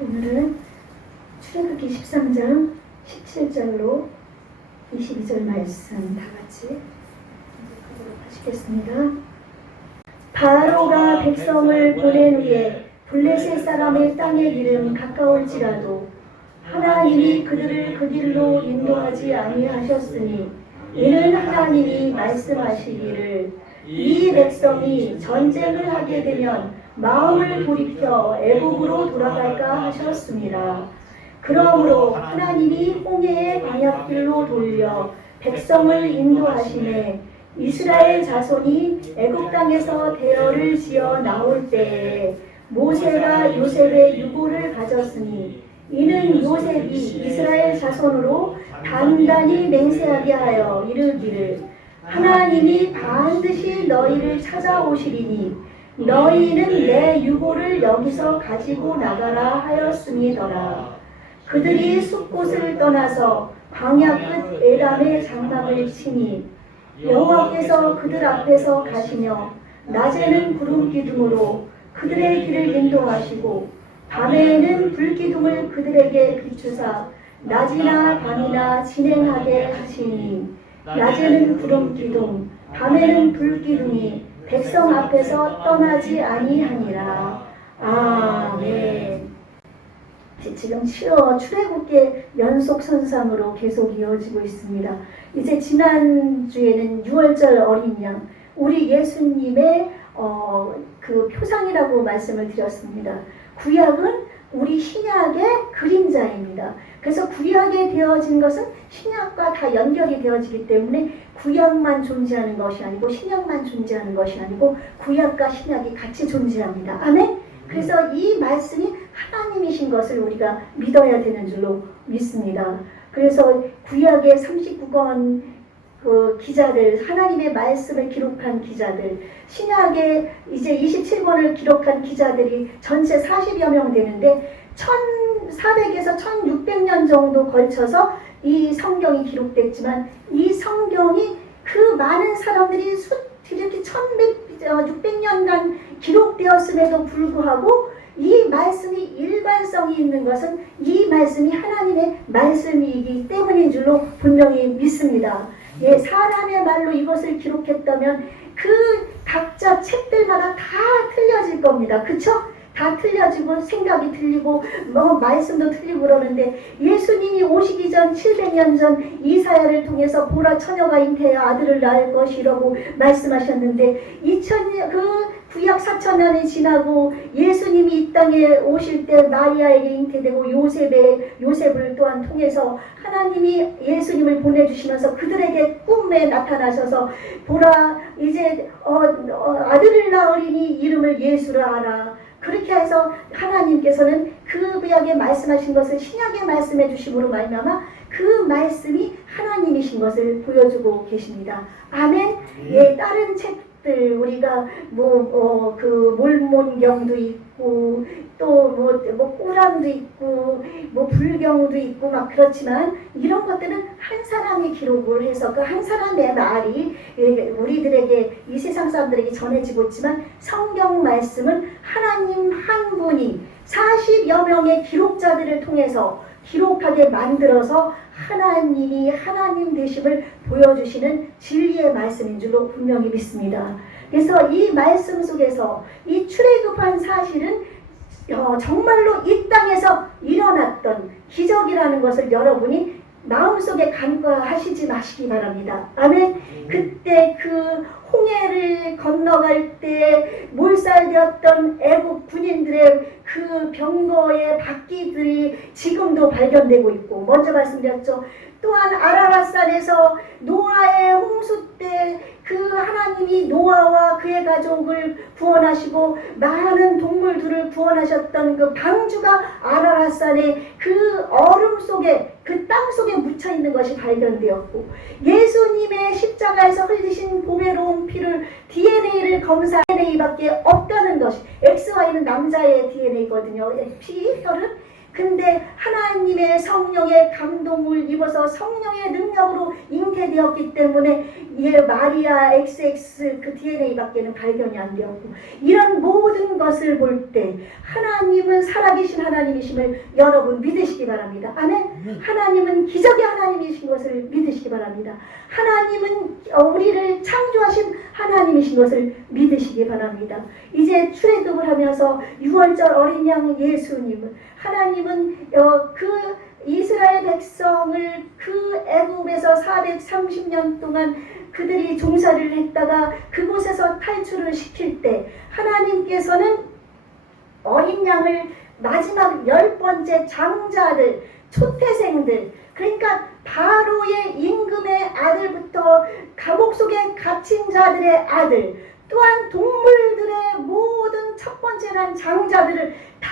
오늘은 출애굽기 13장 17절로 22절 말씀 다 같이 하도록 하시겠습니다. 바로가 백성을 보낸 후에 블레셋 사람의 땅의 길은 가까울지라도 하나님이 그들을 그 길로 인도하지 아니하셨으니 이는 하나님이 말씀하시기를 이 백성이 전쟁을 하게 되면 마음을 돌이켜 애굽으로 돌아갈까 하셨습니다. 그러므로 하나님이 홍해의 광야길로 돌려 백성을 인도하시매 이스라엘 자손이 애굽 땅에서 대열을 지어 나올 때에 모세가 요셉의 유고를 가졌으니 이는 요셉이 이스라엘 자손으로 단단히 맹세하게 하여 이르기를 하나님이 반드시 너희를 찾아오시리니 너희는 내 유고를 여기서 가지고 나가라 하였음이더라. 그들이 숲곳을 떠나서 광야 끝 에람의 장막을 치니 여호와께서 그들 앞에서 가시며 낮에는 구름 기둥으로 그들의 길을 인도하시고 밤에는 불기둥을 그들에게 비추사 낮이나 밤이나 진행하게 하시니 낮에는 구름 기둥 밤에는 불기둥이 백성 앞에서 떠나지 아니하니라. 아멘. 지금 출애굽기 연속 선상으로 계속 이어지고 있습니다. 이제 지난주에는 6월절 어린 양, 우리 예수님의 그 표상이라고 말씀을 드렸습니다. 구약은 우리 신약의 그림자입니다. 그래서 구약에 되어진 것은 신약과 다 연결이 되어지기 때문에 구약만 존재하는 것이 아니고 신약만 존재하는 것이 아니고 구약과 신약이 같이 존재합니다. 아멘? 그래서 이 말씀이 하나님이신 것을 우리가 믿어야 되는 줄로 믿습니다. 그래서 구약의 39권 그 기자들, 하나님의 말씀을 기록한 기자들, 신약의 이제 27권을 기록한 기자들이 전체 40여 명 되는데 1400에서 1600년 정도 걸쳐서 이 성경이 기록됐지만 이 성경이 그 많은 사람들이 이렇게 1600년간 기록되었음에도 불구하고 이 말씀이 일관성이 있는 것은 이 말씀이 하나님의 말씀이기 때문인 줄로 분명히 믿습니다. 예, 사람의 말로 이것을 기록했다면 그 각자 책들마다 다 틀려질 겁니다. 그쵸? 다 틀려지고 생각이 틀리고 말씀도 틀리고 그러는데 예수님이 오시기 전 700년 전 이사야를 통해서 보라 처녀가 잉태하여 아들을 낳을 것이라고 말씀하셨는데 2000년 그 구약 4000년이 지나고 예수님이 이 땅에 오실 때 마리아에게 잉태되고 요셉을 또한 통해서 하나님이 예수님을 보내주시면서 그들에게 꿈에 나타나셔서 보라 이제 아들을 낳으리니 이름을 예수라 하라. 그렇게 해서 하나님께서는 그 구약에 말씀하신 것을 신약에 말씀해 주심으로 말미암아 그 말씀이 하나님이신 것을 보여주고 계십니다. 아멘. 예, 다른 책들 우리가 그 몰몬경도 있고 또 꾸란도 있고 불경도 있고 막 그렇지만 이런 것들은 한 사람이 기록을 해서 그 한 사람의 말이 우리들에게 이 세상 사람들에게 전해지고 있지만 성경 말씀은 하나님 한 분이 40여 명의 기록자들을 통해서 기록하게 만들어서 하나님이 하나님 되심을 보여주시는 진리의 말씀인 줄로 분명히 믿습니다. 그래서 이 말씀 속에서 이 출애굽한 사실은 정말로 이 땅에서 일어났던 기적이라는 것을 여러분이 마음속에 간과하시지 마시기 바랍니다. 아멘. 그때 그 홍해를 건너갈 때 몰살되었던 애국 군인들의 그 병거의 바퀴들이 지금도 발견되고 있고 먼저 말씀드렸죠. 또한 아라랏산에서 노아의 홍수 때 그 하나님이 노아와 그의 가족을 구원하시고 많은 동물들을 구원하셨던 그 방주가 아라랏산의 그 얼음 속에 그 땅 속에 묻혀 있는 것이 발견되었고 예수님의 십자가에서 흘리신 보배로운 피를 DNA를 검사 DNA밖에 없다는 것이 XY는 남자의 DNA거든요. 피, 혈은. 근데 하나님의 성령의 감동을 입어서 성령의 능력으로 잉태되었기 때문에 마리아 XX 그 DNA밖에는 발견이 안 되었고 이런 모든 것을 볼 때 하나님 하나님은 살아계신 하나님이심을 여러분 믿으시기 바랍니다. 아멘. 하나님은 기적의 하나님이신 것을 믿으시기 바랍니다. 하나님은 우리를 창조하신 하나님이신 것을 믿으시기 바랍니다. 이제 출애굽을 하면서 6월절 어린 양 예수님은 하나님은 그 이스라엘 백성을 그 애굽에서 430년 동안 그들이 종살이를 했다가 그곳에서 탈출을 시킬 때 하나님께서는 어린 양을 마지막 10번째 장자들, 초태생들, 그러니까 바로의 임금의 아들부터 감옥 속에 갇힌 자들의 아들, 또한 동물들의 모든 첫 번째 난 장자들을 다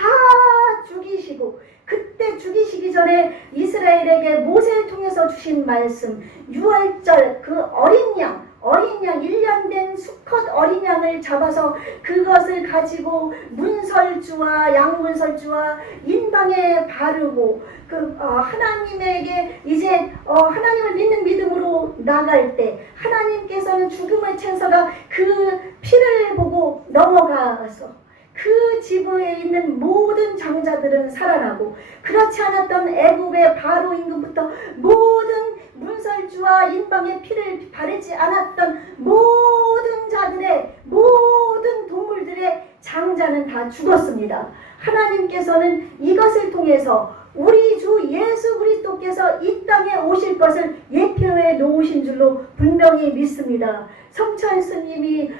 죽이시고, 그때 죽이시기 전에 이스라엘에게 모세를 통해서 주신 말씀, 6월절 그 어린 양 1년 된 수컷 어린 양을 잡아서 그것을 가지고 문설주와 양문설주와 인방에 바르고 하나님에게 이제 하나님을 믿는 믿음으로 나갈 때 하나님께서는 죽음의 천사가 그 피를 보고 넘어가서 그 지부에 있는 모든 장자들은 살아나고, 그렇지 않았던 애굽의 바로 임금부터 모든 문설주와 인방의 피를 바르지 않았던 모든 자들의 모든 동물들의 장자는 다 죽었습니다. 하나님께서는 이것을 통해서 우리 주 예수 그리스도께서 이 땅에 오실 것을 예표해 놓으신 줄로 분명히 믿습니다. 성철 스님이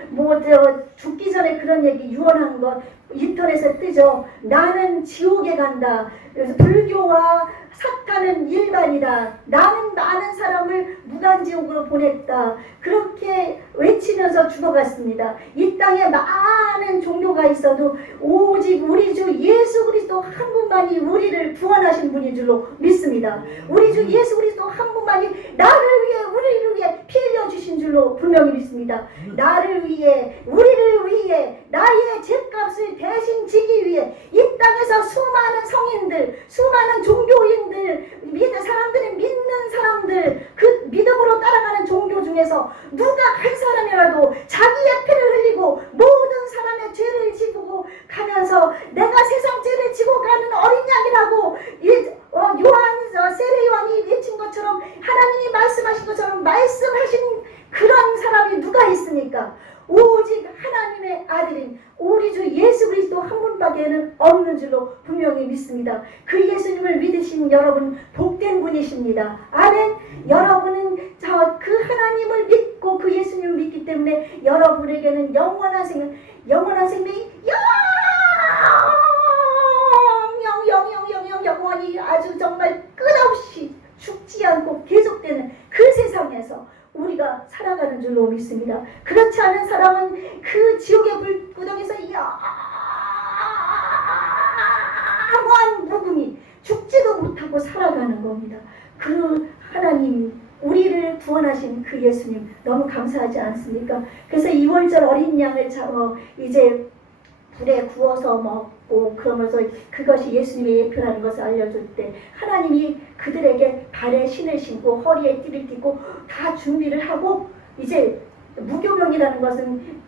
죽기 전에 그런 얘기 유언한 것 인터넷에 뜨죠. 나는 지옥에 간다. 그래서 불교와 사탄은 일반이다. 나는 많은 사람을 무간지옥으로 보냈다. 그렇게 외치면서 죽어갔습니다. 이 땅에 많은 종교가 있어도 오직 우리 주 예수 그리스도 한 분만이 우리를 구원하신 분인 줄로 믿습니다. 우리 주 예수 그리스도 한 분만이 나를 위해 우리를 위해 피 흘려주신 줄로 분명히 믿습니다. 나를 위해 우리를 위해 나의 죄값을 대신 지기 위해 이 땅에서 수많은 성인들, 수많은 종교인들, 사람들이 믿는 사람들, 그 믿음으로 따라가는 종교 중에서 누가 한 사람이라도 자기의 피를 흘리고 모든 사람의 죄를 지고 가면서 내가 세상 죄를 지고 가는 어린 양이라고 세례 요한이 외친 것처럼 하나님이 말씀하신 것처럼 말씀하신 그런 사람이 누가 있습니까? 오직 하나님의 아들인 우리 주 예수 그리스도 한 분밖에는 없는 줄로 분명히 믿습니다. 그 예수님을 믿으신 여러분 복된 분이십니다. 아멘. 여러분은 그 하나님을 믿고 그 예수님을 믿기 때문에 여러분에게는 영원한 생명이 영원히 아주 정말 끝없이 죽지 않고 계속되는 그 세상에서 우리가 살아가는 줄로 믿습니다. 그렇지 않은 사람은 그 지옥의 불구덩이에서 영원한 무궁이 죽지도 못하고 살아가는 겁니다. 그 하나님, 우리를 구원하신 그 예수님 너무 감사하지 않습니까? 그래서 2월절 어린 양을 이제 불에 구워서 먹고 그러면서 그것이 예수님의 예표라는 것을 알려줄 때 하나님이 그들에게 발에 신을 신고 허리에 띠를 띠고 다 준비를 하고, 이제 무교병이라는 것은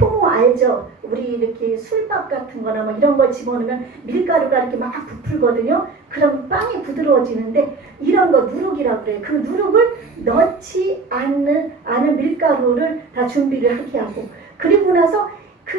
효모 알죠? 우리 이렇게 술밥 같은 거나 뭐 이런 걸 집어넣으면 밀가루가 이렇게 막 부풀거든요. 그럼 빵이 부드러워지는데 이런 거 누룩이라고 그래요. 그 누룩을 넣지 않은 밀가루를 다 준비를 하게 하고, 그리고 나서 그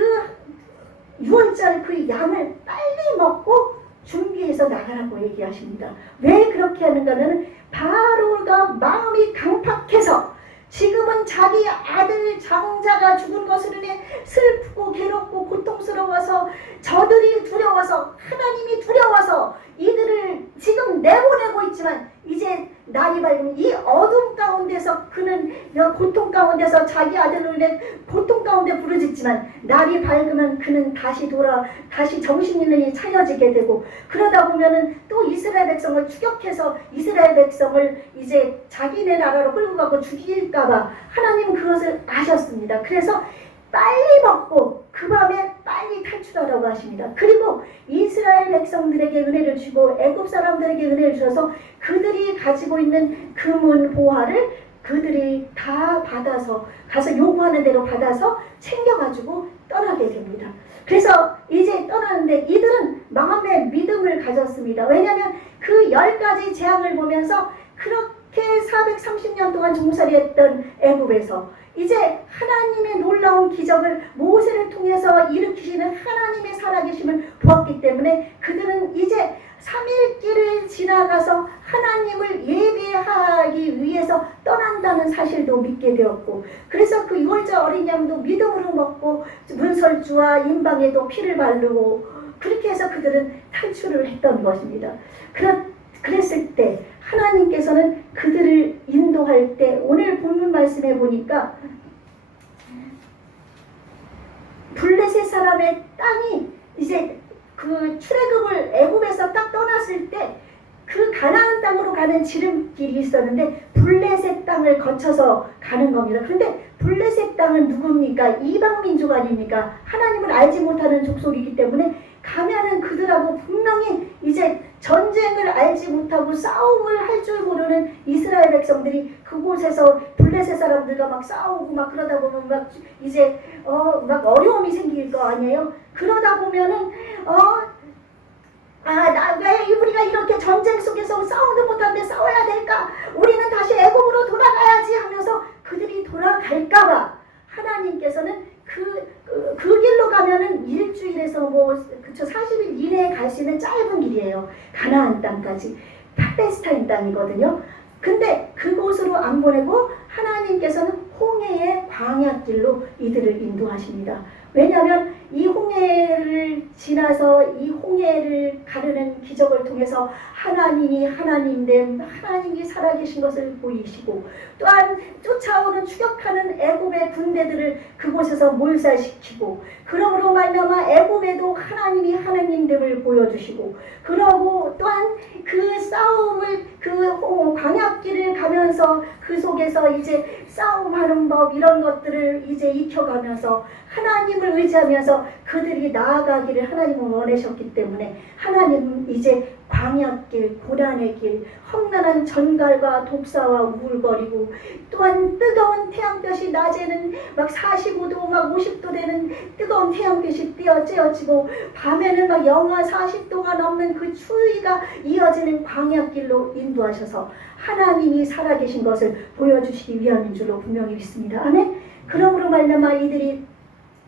6월절 그 양을 빨리 먹고 준비해서 나가라고 얘기하십니다. 왜 그렇게 하는가는 바로가 마음이 강팍해서 지금은 자기 아들 장자가 죽은 것을 인해 슬프고 괴롭고 고통스러워서 저들이 두려워서 하나님이 두려워서 이들을 지금 내보내고 있지만 이제 날이 밝으면 이 어둠 가운데서 그는 고통 가운데서 자기 아들을 내 고통 가운데 부르짖지만 날이 밝으면 그는 다시 정신 있는 이 차려지게 되고, 그러다 보면은 또 이스라엘 백성을 추격해서 이스라엘 백성을 이제 자기네 나라로 끌고 가고 죽일까봐 하나님은 그것을 아셨습니다. 그래서 빨리 먹고 그 밤에 빨리 탈출하라고 하십니다. 그리고 이스라엘 백성들에게 은혜를 주고 애굽 사람들에게 은혜를 주셔서 그들이 가지고 있는 금은 보화를 그들이 다 받아서 가서 요구하는 대로 받아서 챙겨가지고 떠나게 됩니다. 그래서 이제 떠나는데 이들은 마음의 믿음을 가졌습니다. 왜냐하면 그 10가지 재앙을 보면서 그렇게 430년 동안 종살이했던 애굽에서 이제 하나님의 놀라운 기적을 모세를 통해서 일으키시는 하나님의 살아계심을 보았기 때문에 그들은 이제 3일길을 지나가서 하나님을 예배하기 위해서 떠난다는 사실도 믿게 되었고, 그래서 그 유월절 어린 양도 믿음으로 먹고 문설주와 임방에도 피를 바르고 그렇게 해서 그들은 탈출을 했던 것입니다. 그랬을 때 하나님께서는 그들을 인도할 때 오늘 본문 말씀에 보니까 블레셋 사람의 땅이 이제 그 출애굽을 애굽에서 딱 떠났을 때 그 가나안 땅으로 가는 지름길이 있었는데 블레셋 땅을 거쳐서 가는 겁니다. 그런데 블레셋 땅은 누굽니까? 이방 민족 아닙니까? 하나님을 알지 못하는 족속이기 때문에 가면은 그들하고 분명히 이제 전쟁을 알지 못하고 싸움을 할 줄 모르는 이스라엘 백성들이 그곳에서 블레셋 사람들과 막 싸우고 막 그러다 보면 막 이제 막 어려움이 생길 거 아니에요? 그러다 보면은 왜 우리가 이렇게 전쟁 속에서 싸움도 못하는데 싸워야 될까? 우리는 다시 애굽으로 돌아가야지 하면서 그들이 돌아갈까봐 하나님께서는 그 길로 가면은 일주일에서 40일 이내에 갈 수 있는 짧은 길이에요. 가나안 땅까지. 팔레스타인 땅이거든요. 근데 그곳으로 안 보내고 하나님께서는 홍해의 광야길로 이들을 인도하십니다. 왜냐하면 이 홍해를 지나서 이 홍해를 가르는 기적을 통해서 하나님이 하나님이 살아계신 것을 보이시고, 또한 쫓아오는 추격하는 애굽의 군대들을 그곳에서 몰살시키고, 그러므로 말미암아 애굽에도 하나님이 하나님됨을 보여주시고, 그러고 또한 그 싸움을 광야길을 가면서 그 속에서 이제 싸움하는 법 이런 것들을 이제 익혀가면서 하나님을 의지하면서 그들이 나아가기를 하나님은 원하셨기 때문에 하나님은 이제 광야길, 고난의 길, 험난한 전갈과 독사와 우울거리고, 또한 뜨거운 태양볕이 낮에는 막 45도 막 50도 되는 뜨거운 태양볕이 쬐어지고 밤에는 막 영하 40도가 넘는 그 추위가 이어지는 광야길로 인도하셔서 하나님이 살아계신 것을 보여주시기 위함인 줄로 분명히 믿습니다. 아멘. 그러므로 말미암아 이들이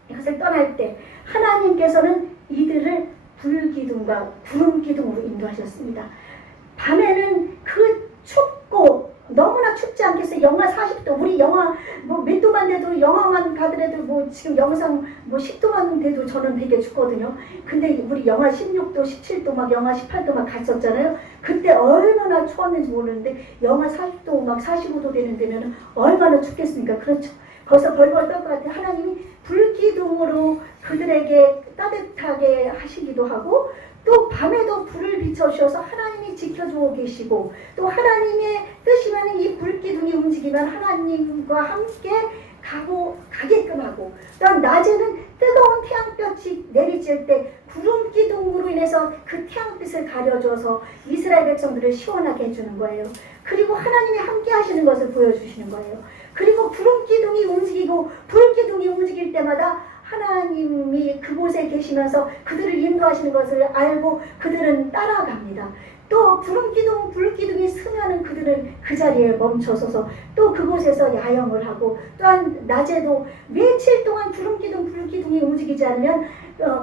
이것을 떠날 때 하나님께서는 이들을 불기둥과 구름기둥으로 인도하셨습니다. 밤에는 그 춥고 너무나 춥지 않겠어요? 영하 40도, 우리 영하 몇 도만 돼도 영하만 가더라도 지금 영상 10도만 돼도 저는 되게 춥거든요. 근데 우리 영하 16도, 17도 막 영하 18도 막 갔었잖아요. 그때 얼마나 추웠는지 모르는데 영하 40도 막 45도 되는 데면 얼마나 춥겠습니까? 그렇죠. 벌써 벌벌 떨 것 같아요. 하나님이 불기둥으로 그들에게 따뜻하게 하시기도 하고, 또 밤에도 불을 비춰주셔서 하나님이 지켜주고 계시고, 또 하나님의 뜻이면 이 불기둥이 움직이면 하나님과 함께 가게끔 하고, 또한 낮에는 뜨거운 태양볕이 내리칠 때 구름기둥으로 인해서 그 태양빛을 가려줘서 이스라엘 백성들을 시원하게 해주는 거예요. 그리고 하나님이 함께 하시는 것을 보여주시는 거예요. 그리고 구름기둥이 움직이고 불기둥이 움직일 때마다 하나님이 그곳에 계시면서 그들을 인도하시는 것을 알고 그들은 따라갑니다. 또 불기둥이 서면은 그들은 그 자리에 멈춰서서 또 그곳에서 야영을 하고, 또한 낮에도 며칠 동안 불기둥이 움직이지 않으면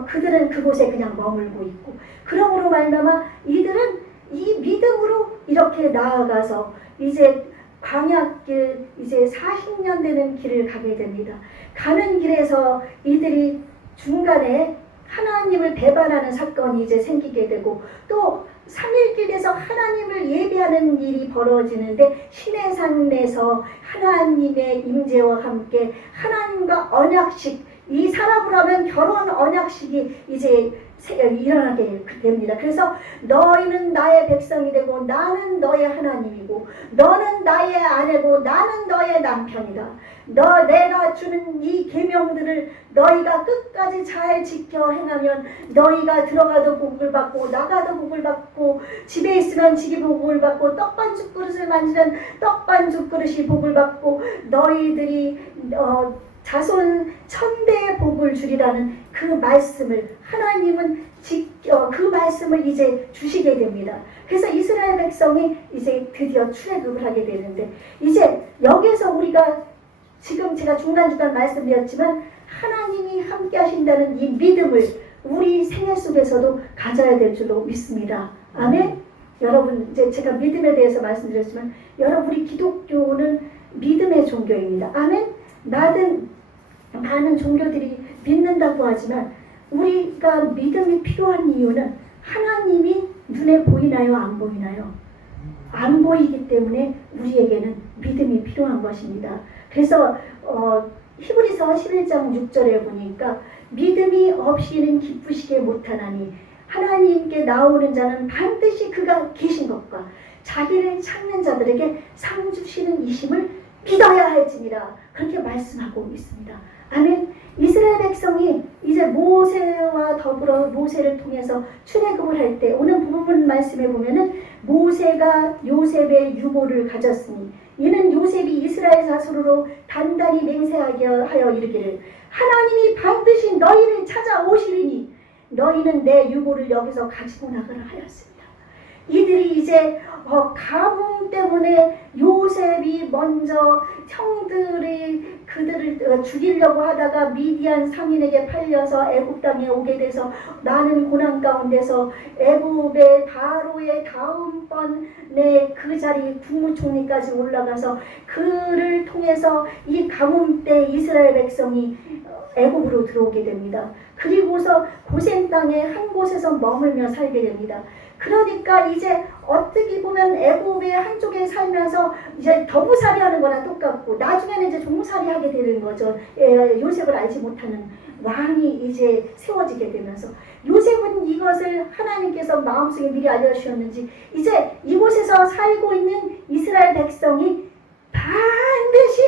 그들은 그곳에 그냥 머물고 있고, 그러므로 말미암아 이들은 이 믿음으로 이렇게 나아가서 이제 광야길, 이제 40년 되는 길을 가게 됩니다. 가는 길에서 이들이 중간에 하나님을 배반하는 사건이 이제 생기게 되고, 또 3일길에서 하나님을 예배하는 일이 벌어지는데 시내산에서 하나님의 임재와 함께 하나님과 언약식, 이 사람으로 하면 결혼 언약식이 이제 일어나게 됩니다. 그래서 너희는 나의 백성이 되고 나는 너의 하나님이고, 너는 나의 아내고 나는 너의 남편이다. 내가 주는 이 계명들을 너희가 끝까지 잘 지켜 행하면 너희가 들어가도 복을 받고 나가도 복을 받고, 집에 있으면 집이 복을 받고, 떡반죽 그릇을 만지면 떡반죽 그릇이 복을 받고, 너희들이 자손 1000배의 복을 주리라는 그 말씀을 하나님은 그 말씀을 이제 주시게 됩니다. 그래서 이스라엘 백성이 이제 드디어 출애굽을 하게 되는데, 이제 여기서 우리가 지금 제가 중간중간 말씀드렸지만 하나님이 함께 하신다는 이 믿음을 우리 생애 속에서도 가져야 될 줄로 믿습니다. 아멘. 여러분, 이제 제가 믿음에 대해서 말씀드렸지만 여러분, 우리 기독교는 믿음의 종교입니다. 아멘. 많은 종교들이 믿는다고 하지만 우리가 믿음이 필요한 이유는 하나님이 눈에 보이나요? 안 보이나요? 안 보이기 때문에 우리에게는 믿음이 필요한 것입니다. 그래서 히브리서 11장 6절에 보니까 믿음이 없이는 기쁘시게 못하나니 하나님께 나오는 자는 반드시 그가 계신 것과 자기를 찾는 자들에게 상 주시는 이심을 믿어야 할지니라, 그렇게 말씀하고 있습니다. 아멘. 이스라엘 백성이 이제 모세와 더불어 모세를 통해서 출애굽을 할 때, 오늘 부분 말씀에 보면은 모세가 요셉의 유고를 가졌으니 이는 요셉이 이스라엘 자손으로 단단히 맹세하여 이르기를 하나님이 반드시 너희를 찾아오시리니 너희는 내 유고를 여기서 가지고 나가라 하였습니다. 이들이 이제 가뭄 때문에 요셉이 먼저 형들이 그들을 죽이려고 하다가 미디안 상인에게 팔려서 애굽 땅에 오게 돼서 많은 고난 가운데서 애굽의 바로의 다음번에 그 자리 국무총리까지 올라가서 그를 통해서 이 가뭄 때 이스라엘 백성이 애굽으로 들어오게 됩니다. 그리고서 고센 땅에 한 곳에서 머물며 살게 됩니다. 그러니까 이제 어떻게 보면 애굽의 한쪽에 살면서 이제 더부살이 하는 거나 똑같고 나중에는 이제 종살이 하게 되는 거죠. 요셉을 알지 못하는 왕이 이제 세워지게 되면서 요셉은 이것을 하나님께서 마음속에 미리 알려주셨는지 이제 이곳에서 살고 있는 이스라엘 백성이 반드시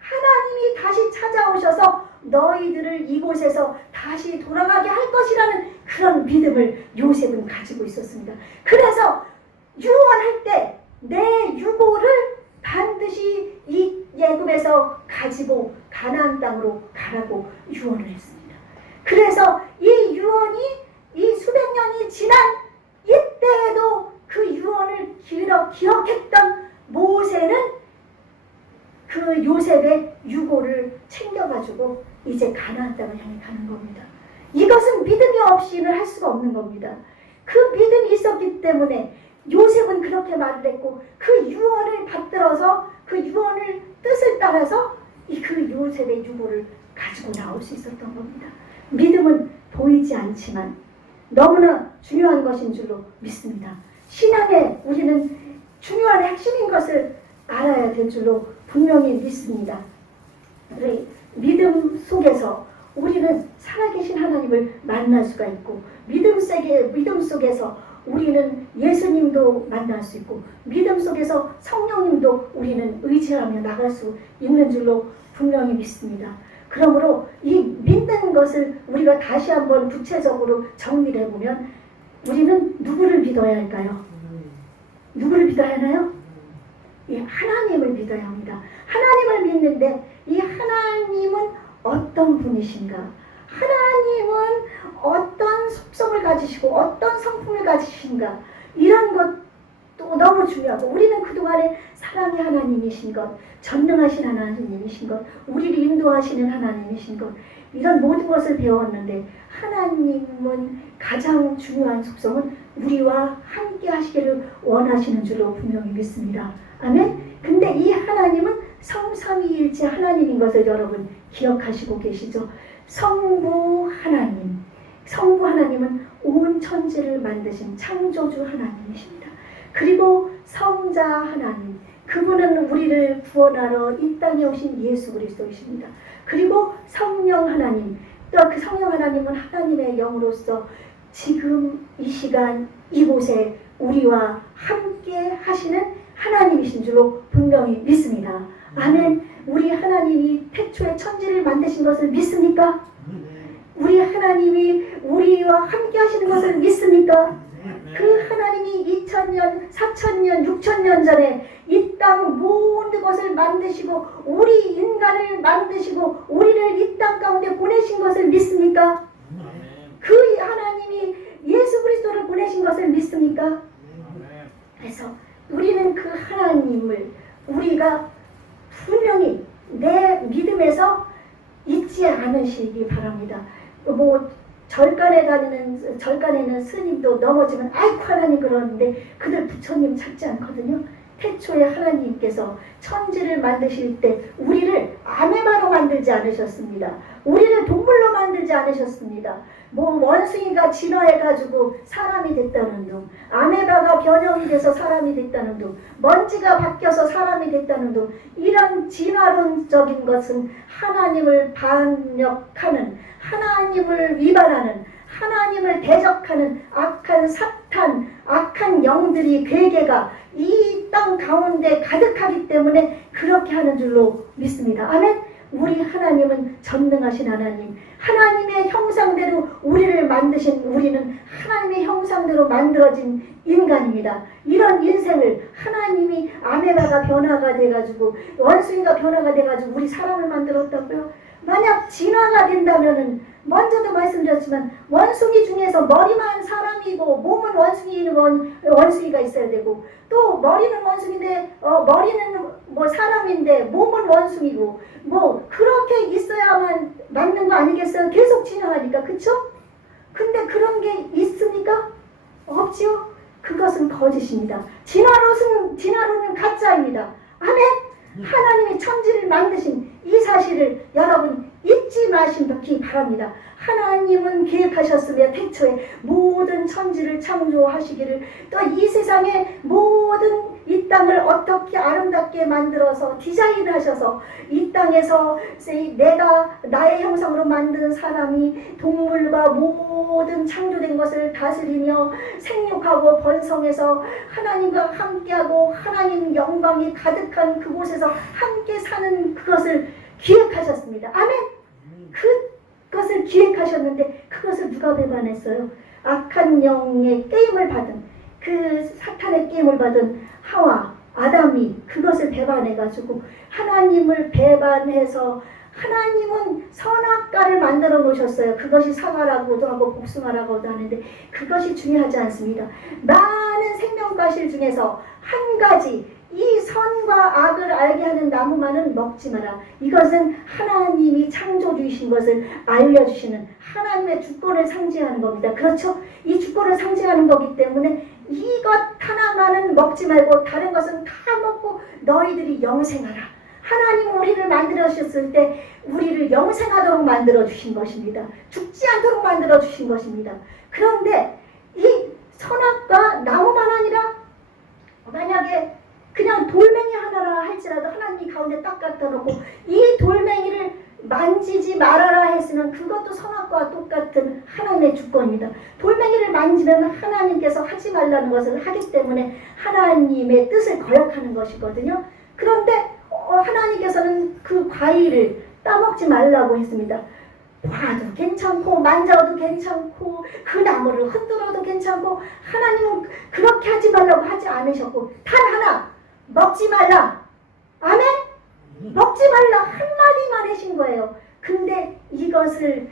하나님이 다시 찾아오셔서 너희들을 이곳에서 다시 돌아가게 할 것이라는 그런 믿음을 요셉은 가지고 있었습니다. 그래서 유언할 때 내 유고를 반드시 이 애굽에서 가지고 가나안 땅으로 가라고 유언을 했습니다. 그래서 이 유언이 이 수백 년이 지난 이때에도 그 유언을 기억했던 모세는 그 요셉의 유고를 챙겨가지고 이제 가나안 땅을 향해 가는 겁니다. 이것은 믿음이 없이는 할 수가 없는 겁니다. 그 믿음이 있었기 때문에 요셉은 그렇게 말을 했고 그 유언을 받들어서 그 유언을 뜻을 따라서 그 요셉의 유고를 가지고 나올 수 있었던 겁니다. 믿음은 보이지 않지만 너무나 중요한 것인 줄로 믿습니다. 신앙에 우리는 중요한 핵심인 것을 알아야 될 줄로 분명히 믿습니다. 우리 믿음 속에서 우리는 살아계신 하나님을 만날 수가 있고 믿음 속에서 우리는 예수님도 만날 수 있고 믿음 속에서 성령님도 우리는 의지하며 나갈 수 있는 줄로 분명히 믿습니다. 그러므로 이 믿는 것을 우리가 다시 한번 구체적으로 정리를 해보면 우리는 누구를 믿어야 할까요? 누구를 믿어야 하나요? 이 하나님을 믿어야 합니다. 하나님을 믿는데 이 하나님은 어떤 분이신가? 하나님은 어떤 속성을 가지시고 어떤 성품을 가지신가? 이런 것도 너무 중요하고 우리는 그동안에 사랑의 하나님이신 것, 전능하신 하나님이신 것, 우리를 인도하시는 하나님이신 것 이런 모든 것을 배웠는데 하나님은 가장 중요한 속성은 우리와 함께 하시기를 원하시는 줄로 분명히 믿습니다. 아멘? 근데 이 하나님은 성삼위일체 하나님인 것을 여러분 기억하시고 계시죠? 성부 하나님은 온 천지를 만드신 창조주 하나님이십니다. 그리고 성자 하나님, 그분은 우리를 구원하러 이 땅에 오신 예수 그리스도이십니다. 그리고 성령 하나님, 또 그 성령 하나님은 하나님의 영으로서 지금 이 시간 이곳에 우리와 함께 하시는 하나님이신 줄로 분명히 믿습니다. 아멘. 우리 하나님이 태초에 천지를 만드신 것을 믿습니까? 우리 하나님이 우리와 함께 하시는 것을 믿습니까? 그 하나님이 2000년, 4000년, 6000년 전에 이 땅 모든 것을 만드시고 우리 인간을 만드시고 우리를 이 땅 가운데 보내신 것을 믿습니까? 그 하나님이 예수 그리스도를 보내신 것을 믿습니까? 그래서 우리는 그 하나님을 우리가 분명히 내 믿음에서 잊지 않으시기 바랍니다. 뭐 절간에는 스님도 넘어지면 아이고 하나님 그러는데 그들 부처님 찾지 않거든요. 태초에 하나님께서 천지를 만드실 때 우리를 아메바로 만들지 않으셨습니다. 우리를 동물로 만들지 않으셨습니다. 뭐 원숭이가 진화해가지고 사람이 됐다는 둥, 아메바가 변형이 돼서 사람이 됐다는 둥, 먼지가 바뀌어서 사람이 됐다는 둥, 이런 진화론적인 것은 하나님을 반역하는, 하나님을 위반하는, 하나님을 대적하는 악한 사탄, 악한 영들이 괴계가 이 땅 가운데 가득하기 때문에 그렇게 하는 줄로 믿습니다. 아멘. 우리 하나님은 전능하신 하나님, 하나님의 형상대로 우리를 만드신 우리는 하나님의 형상대로 만들어진 인간입니다. 이런 인생을 하나님이 아메바가 변화가 돼가지고 원숭이가 변화가 돼가지고 우리 사람을 만들었다고요? 만약 진화가 된다면은 먼저도 말씀드렸지만 원숭이 중에서 머리만 사람이고 몸은 원숭이가 있어야 되고 또 머리는 원숭인데 머리는 뭐 사람인데 몸은 원숭이고 뭐 그렇게 있어야만 맞는 거 아니겠어요? 계속 진화하니까 그쵸? 근데 그런 게 있습니까? 없지요? 그것은 거짓입니다. 진화론은 가짜입니다. 아멘? 하나님이 천지를 만드신 이 사실을 여러분 잊지 마시기 바랍니다. 하나님은 계획하셨으며 태초에 모든 천지를 창조하시기를 또 이 세상의 모든 이 땅을 어떻게 아름답게 만들어서 디자인하셔서 이 땅에서 내가 나의 형상으로 만든 사람이 동물과 모든 창조된 것을 다스리며 생육하고 번성해서 하나님과 함께하고 하나님 영광이 가득한 그곳에서 함께 사는 그것을 기획하셨습니다. 아멘. 그것을 기획하셨는데 그것을 누가 배반했어요? 악한 영의 게임을 받은 그 사탄의 게임을 받은 하와 아담이 그것을 배반해가지고 하나님을 배반해서 하나님은 선악과를 만들어 놓으셨어요. 그것이 사과라고도 하고 복숭아라고도 하는데 그것이 중요하지 않습니다. 많은 생명과실 중에서 한 가지 이 선과 악을 알게 하는 나무만은 먹지 마라. 이것은 하나님이 창조주이신 것을 알려주시는 하나님의 주권을 상징하는 겁니다. 그렇죠? 이 주권을 상징하는 거기 때문에 이것 하나만은 먹지 말고 다른 것은 다 먹고 너희들이 영생하라. 하나님 우리를 만들어주셨을 때 우리를 영생하도록 만들어주신 것입니다. 죽지 않도록 만들어주신 것입니다. 그런데 이 선악과 나무만 아니라 만약에 그냥 돌멩이 하나라 할지라도 하나님이 가운데 딱 갖다 놓고 이 돌멩이를 만지지 말아라 했으면 그것도 선악과와 똑같은 하나님의 주권입니다. 돌멩이를 만지면 하나님께서 하지 말라는 것을 하기 때문에 하나님의 뜻을 거역하는 것이거든요. 그런데 하나님께서는 그 과일을 따먹지 말라고 했습니다. 봐도 괜찮고 만져도 괜찮고 그 나무를 흔들어도 괜찮고 하나님은 그렇게 하지 말라고 하지 않으셨고 단 하나 먹지 말라. 아멘? 먹지 말라 한마디만 하신 거예요. 근데 이것을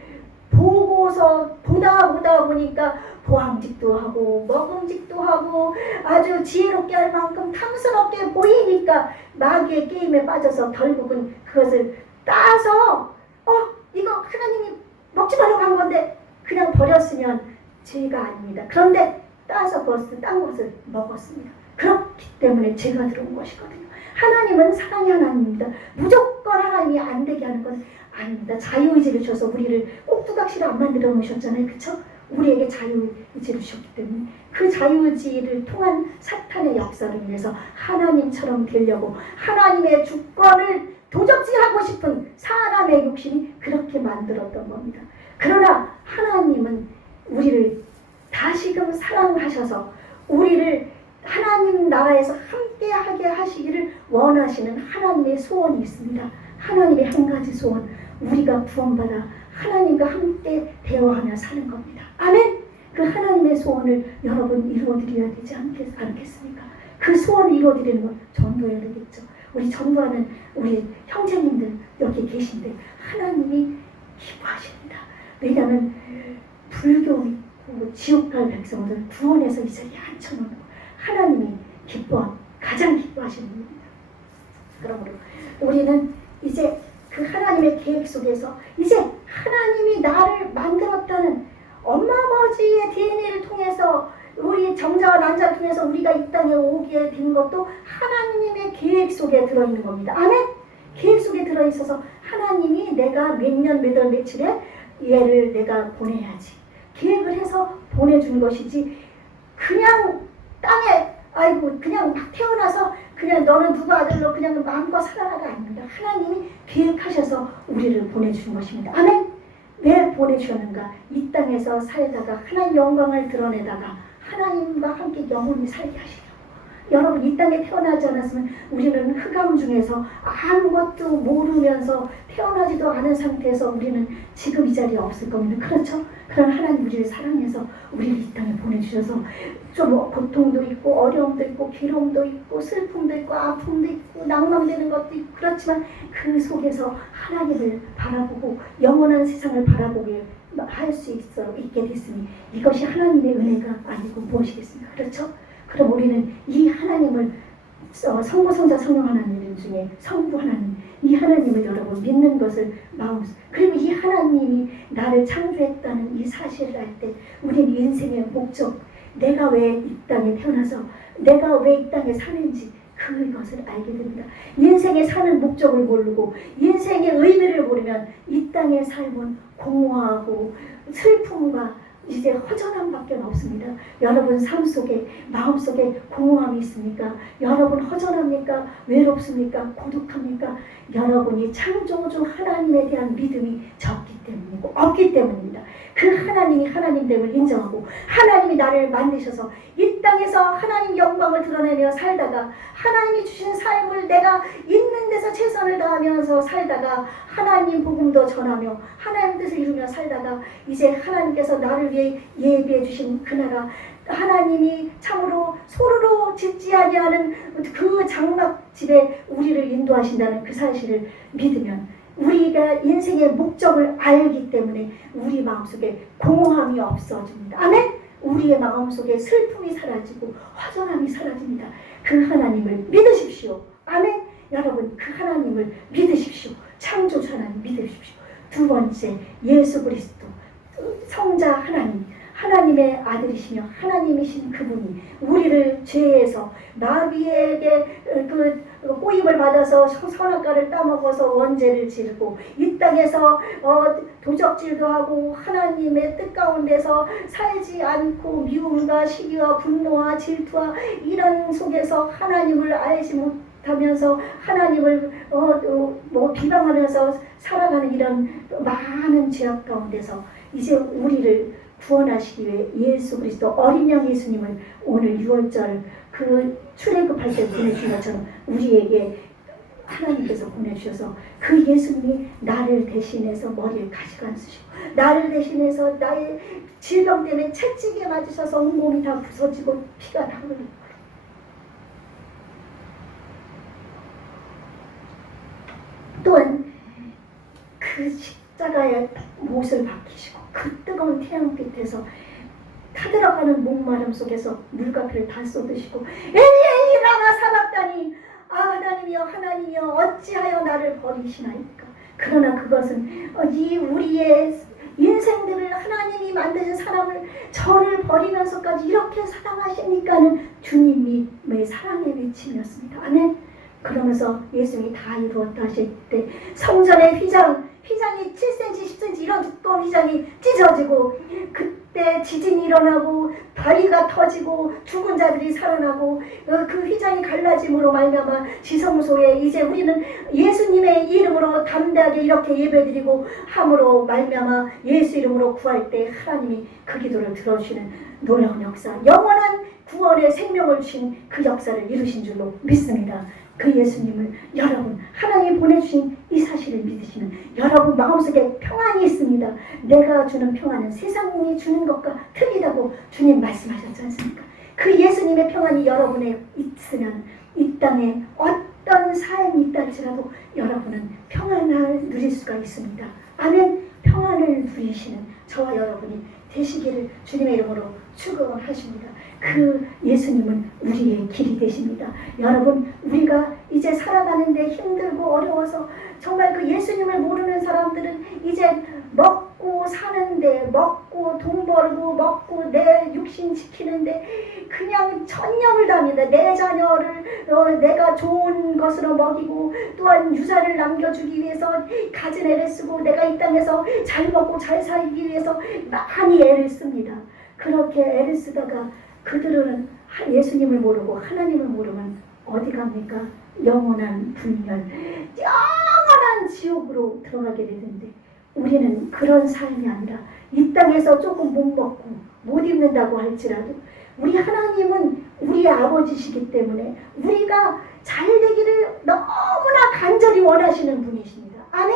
보고서 보다 보니까 보암직도 하고 먹음직도 하고 아주 지혜롭게 할 만큼 탐스럽게 보이니까 마귀의 게임에 빠져서 결국은 그것을 따서 이거 하나님이 먹지 말라고 한 건데 그냥 버렸으면 죄가 아닙니다. 그런데 따서 딴 것을 먹었습니다. 그렇기 때문에 죄가 들어온 것이거든요. 하나님은 사랑의 하나님입니다. 무조건 하나님이 안 되게 하는 건 아닙니다. 자유의지를 주셔서 우리를 꼭두각시를 안 만들어 놓으셨잖아요. 그쵸? 우리에게 자유의지를 주셨기 때문에 그 자유의지를 통한 사탄의 역사를 위해서 하나님처럼 되려고 하나님의 주권을 도적질하고 싶은 사람의 욕심이 그렇게 만들었던 겁니다. 그러나 하나님은 우리를 다시금 사랑하셔서 우리를 하나님 나라에서 함께하게 하시기를 원하시는 하나님의 소원이 있습니다. 하나님의 한 가지 소원, 우리가 구원받아 하나님과 함께 대화하며 사는 겁니다. 아멘. 그 하나님의 소원을 여러분 이루어드려야 되지 않겠습니까? 그 소원을 이루어드리는 건 전도해야 되겠죠. 우리 전도하는 우리 형제님들 여기 계신데 하나님이 기뻐하십니다. 왜냐하면 불교 믿고 지옥 갈 백성들 구원해서 이 자리에 앉혀놓는 하나님이 가장 기뻐하시는 겁니다. 그러므로 우리는 이제 그 하나님의 계획 속에서 이제 하나님이 나를 만들었다는 엄마 아버지의 DNA를 통해서 우리 정자와 난자를 통해서 우리가 이 땅에 오게 된 것도 하나님의 계획 속에 들어있는 겁니다. 아멘? 계획 속에 들어있어서 하나님이 내가 몇 년 몇 월 며칠에 얘를 내가 보내야지 계획을 해서 보내준 것이지 그냥 땅에 아이고 그냥 막 태어나서 그냥 너는 누구 아들로 그냥 마음껏 살아가가 아닙니다. 하나님이 계획하셔서 우리를 보내주신 것입니다. 아멘? 왜 보내주셨는가? 이 땅에서 살다가 하나님 영광을 드러내다가 하나님과 함께 영원히 살게 하시려고. 여러분 이 땅에 태어나지 않았으면 우리는 흑암 중에서 아무것도 모르면서 태어나지도 않은 상태에서 우리는 지금 이 자리에 없을 겁니다. 그렇죠? 그러나 하나님 우리를 사랑해서 우리를 이 땅에 보내주셔서 좀 고통도 있고 어려움도 있고 괴로움도 있고 슬픔도 있고 아픔도 있고 낭망되는 것도 있고 그렇지만 그 속에서 하나님을 바라보고 영원한 세상을 바라보게 할 수 있게 됐으니 이것이 하나님의 은혜가 아니고 무엇이겠습니까? 그렇죠? 그럼 우리는 이 하나님을 성부, 성자, 성령 하나님 중에 성부 하나님 이 하나님을 여러분 믿는 것을 마음속 그리고 이 하나님이 나를 창조했다는 이 사실을 알 때 우리는 인생의 목적 내가 왜 이 땅에 태어나서 내가 왜 이 땅에 사는지 그것을 알게 됩니다. 인생에 사는 목적을 모르고 인생의 의미를 모르면 이 땅의 삶은 공허하고 슬픔과 이제 허전함밖에 없습니다. 여러분 삶 속에 마음 속에 공허함이 있습니까? 여러분 허전합니까? 외롭습니까? 고독합니까? 여러분이 창조주 하나님에 대한 믿음이 적기 때문이고 없기 때문입니다. 그 하나님이 하나님됨을 인정하고 하나님이 나를 만드셔서 이 땅에서 하나님 영광을 드러내며 살다가 하나님이 주신 삶을 내가 있는 데서 최선을 다하면서 살다가 하나님 복음도 전하며 하나님 뜻을 이루며 살다가 이제 하나님께서 나를 위해 예비해 주신 그 나라 하나님이 참으로 소로로 짓지 아니하는 그 장막집에 우리를 인도하신다는 그 사실을 믿으면 우리가 인생의 목적을 알기 때문에 우리 마음속에 공허함이 없어집니다. 아멘? 우리의 마음속에 슬픔이 사라지고 허전함이 사라집니다. 그 하나님을 믿으십시오. 아멘? 여러분 그 하나님을 믿으십시오. 창조주 하나님 믿으십시오. 두 번째 예수 그리스도 성자 하나님 하나님의 아들이시며 하나님이신 그분이 우리를 죄에서 마귀에게 그 꼬임을 받아서 선악과를 따먹어서 원죄를 지르고 이 땅에서 도적질도 하고 하나님의 뜻 가운데서 살지 않고 미움과 시기와 분노와 질투와 이런 속에서 하나님을 알지 못하면서 하나님을 비방하면서 살아가는 이런 많은 죄악 가운데서 이제 우리를 구원하시기 위해 예수 그리스도 어린 양 예수님을 오늘 6월절 그 출애굽할 때 보내주신 것처럼 우리에게 하나님께서 보내주셔서 그 예수님이 나를 대신해서 머리에 가시관 쓰시고 나를 대신해서 나의 질병 때문에 채찍에 맞으셔서 온몸이 다 부서지고 피가 다 흘리고 또한 그 십자가의 못을 박히시고 그 뜨거운 태양빛에서 타들어가는 목마름 속에서 물과 피를 다 쏟으시고 엘리 라마 사박다니 하나님이여 하나님이여 어찌하여 나를 버리시나이까. 그러나 그것은 이 우리의 인생들을 하나님이 만드신 사람을 저를 버리면서까지 이렇게 사랑하시니까는 주님의 사랑의 외침이었습니다. 아멘. 그러면서 예수님이 다 이루었다 하실 때 성전의 휘장이 7cm, 10cm 이런 두꺼운 휘장이 찢어지고 그때 지진이 일어나고 바위가 터지고 죽은 자들이 살아나고 그 휘장이 갈라짐으로 말미암아 지성소에 이제 우리는 예수님의 이름으로 담대하게 이렇게 예배드리고 함으로 말미암아 예수 이름으로 구할 때 하나님이 그 기도를 들어주시는 놀라운 역사 영원한 구원의 생명을 주신 그 역사를 이루신 줄로 믿습니다. 그 예수님을 여러분 하나님이 보내주신 이 사실을 믿으시면 여러분 마음속에 평안이 있습니다. 내가 주는 평안은 세상이 주는 것과 틀리다고 평안이라고 주님 말씀하셨지 않습니까? 그 예수님의 평안이 여러분에 있으면 이 땅에 어떤 삶이 있다 할지라도 여러분은 평안을 누릴 수가 있습니다. 아멘. 평안을 누리시는 저와 여러분이 되시기를 주님의 이름으로 축원하십니다. 그 예수님은 우리의 길이 되십니다. 여러분, 우리가 이제 살아가는데 힘들고 어려워서 정말 그 예수님을 모르는 사람들은 이제 먹고 사는데, 먹고 돈 벌고 먹고 내 육신 지키는데 그냥 천념을 다합니다. 내 자녀를 내가 좋은 것으로 먹이고 또한 유산을 남겨주기 위해서 가진 애를 쓰고 내가 이 땅에서 잘 먹고 잘 살기 위해서 많이 애를 씁니다. 그렇게 애를 쓰다가 그들은 예수님을 모르고 하나님을 모르면 어디 갑니까? 영원한 불멸, 영원한 지옥으로 들어가게 되는데 우리는 그런 삶이 아니라 이 땅에서 조금 못 먹고 못 입는다고 할지라도 우리 하나님은 우리의 아버지시기 때문에 우리가 잘 되기를 너무나 간절히 원하시는 분이십니다. 아멘.